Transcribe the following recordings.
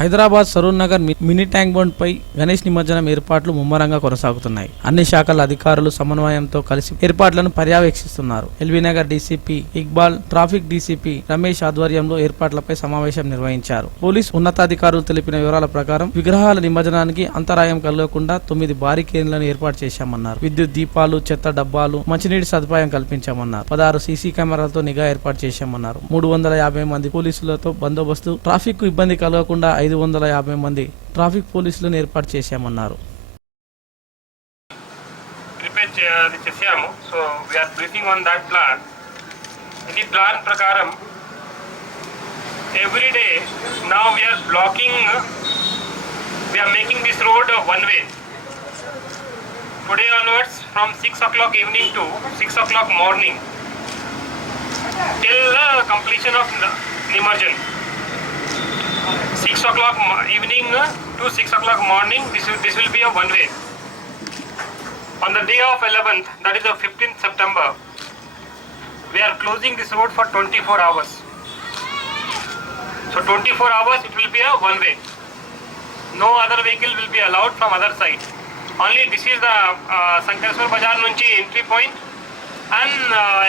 Hyderabad Saroor Nagar mini tank bund పై గణేష్ నిమజ్జనం ఏర్పాట్లు ముమ్మరంగా కొనసాగుతున్నాయి. అన్ని శాఖల అధికారులు సమన్వయంతో కలిసి ఏర్పాట్లను పర్యవేక్షిస్తున్నారు. LB Nagar DCP Iqbal, traffic DCP Ramesh ఆధ్వర్యంలో ఏర్పాట్లపై సమావేశం నిర్వహించారు. పోలీస్ ఉన్నతాధికారులు తెలిపిన వివరాల ప్రకారం విగ్రహాల నిమజ్జనానికి అంతరాయం కలగకుండా 9 బారికేడ్లను ఏర్పాటు చేశామన్నారు. విద్యుత్ దీపాలు, చెత్త డబ్బాలు, మంచినీటి సదుపాయం కల్పించామన్నారు. 16 సీసీ కెమెరాలతో నిఘా ఏర్పాటు చేశామన్నారు. 350 మంది పోలీసులతో బందోబస్తు, ట్రాఫిక్ కు ఇబ్బంది కలగకుండా 550 మంది ట్రాఫిక్ పోలీసులను ఏర్పాటు చేశామన్నారు. చేసాము. So we are briefing on that plan. ఇది ప్లాన్ ప్రకారం every day now we are blocking, we are making this road one way. Today onwards from 6 o'clock evening to 6 o'clock morning till the completion of Nimajjan. 6 o'clock evening to 6 o'clock morning, this will be a one way. On the day of 11th, that is the 15th September, we are closing this road for 24 hours. So 24 hours it will be a one way. No other vehicle will be allowed from other side. Only this is the Sankareswar Bazaar nunchi entry point, and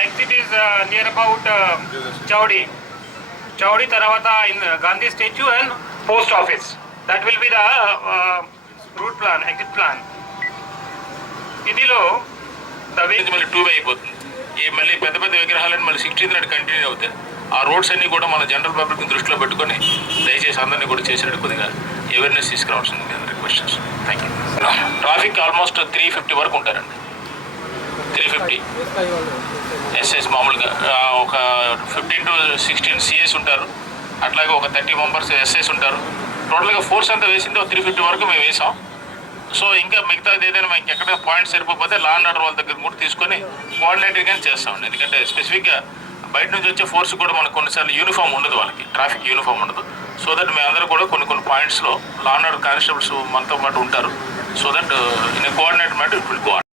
exit is near about Chowdi Taravata in Gandhi statue and post office. That will be the route plan, exit plan. Idilo the way మళ్ళీ 2 వే అయిపోతుంది. ఈ మళ్ళీ పెద్ద పెద్ద విగ్రహాలను మళ్ళీ 16th నాడు continue అవుతాయి. ఆ రోడ్స్ అన్ని కూడా మన జనరల్ పబ్లిక్ దృష్టిలో పెట్టుకొని దయచేసి అందరినీ కూడా చేసినట్టు కొద్దిగా అవేర్నెస్ తీసుకురావాల్సింది మీ అందరి questions. Thank you. Traffic almost 350 వరకు ఉంటారండి. 350 ఎస్ఎస్ మామూలుగా ఒక 15 to 16 సిఎస్ ఉంటారు. అట్లాగే ఒక 30 మెంబర్స్ ఎస్ఎస్ ఉంటారు. టోటల్గా ఫోర్స్ అంతా వేసింది ఒక 350 వరకు మేము వేసాం. సో ఇంకా మిగతాది ఏదైనా మనకి ఎక్కడ పాయింట్స్ సరిపోతే లా అండ్ ఆర్డర్ వాళ్ళ దగ్గర కూడా తీసుకొని కోఆర్డినేటర్గానే చేస్తామండి. ఎందుకంటే స్పెసిఫిక్గా బయట నుంచి వచ్చే ఫోర్స్ కూడా మనకు కొన్నిసార్లు యూనిఫామ్ ఉండదు, వాళ్ళకి ట్రాఫిక్ యూనిఫామ్ ఉండదు. సో దట్ మేమందరూ కూడా కొన్ని పాయింట్స్లో లా అండ్ ఆర్డర్ కానిస్టేబుల్స్ మనతో పాటు ఉంటారు. So that in coordinate matter it will go on.